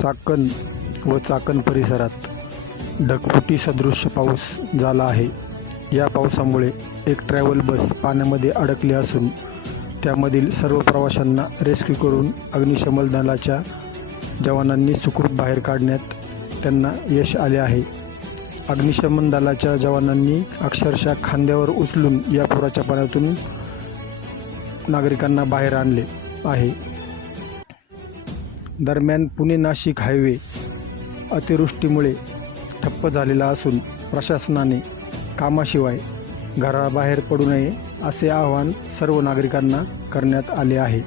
चाकण व चाकण परिसरात ढगफुटी सदृश्य पाऊस झाला आहे। या पावसामुळे एक ट्रॅव्हल बस पाण्यामध्ये अडकली असून त्यामधील सर्व प्रवाशांना रेस्क्यू करून अग्निशमन दलाच्या जवानांनी सुखरूप बाहेर काढण्यात त्यांना यश आले आहे। अग्निशमन दलाच्या जवानांनी अक्षरशः खांद्यावर उचलून या पुराच्या पाण्यातून नागरिकांना बाहेर आणले आहे। दरम्यान पुणे नाशिक हायवे अतिवृष्टीमुळे ठप्प झालेला असून प्रशासनाने कामाशिवाय घराबाहेर पडू नये असे आवाहन सर्व नागरिकांना करण्यात आले आहे।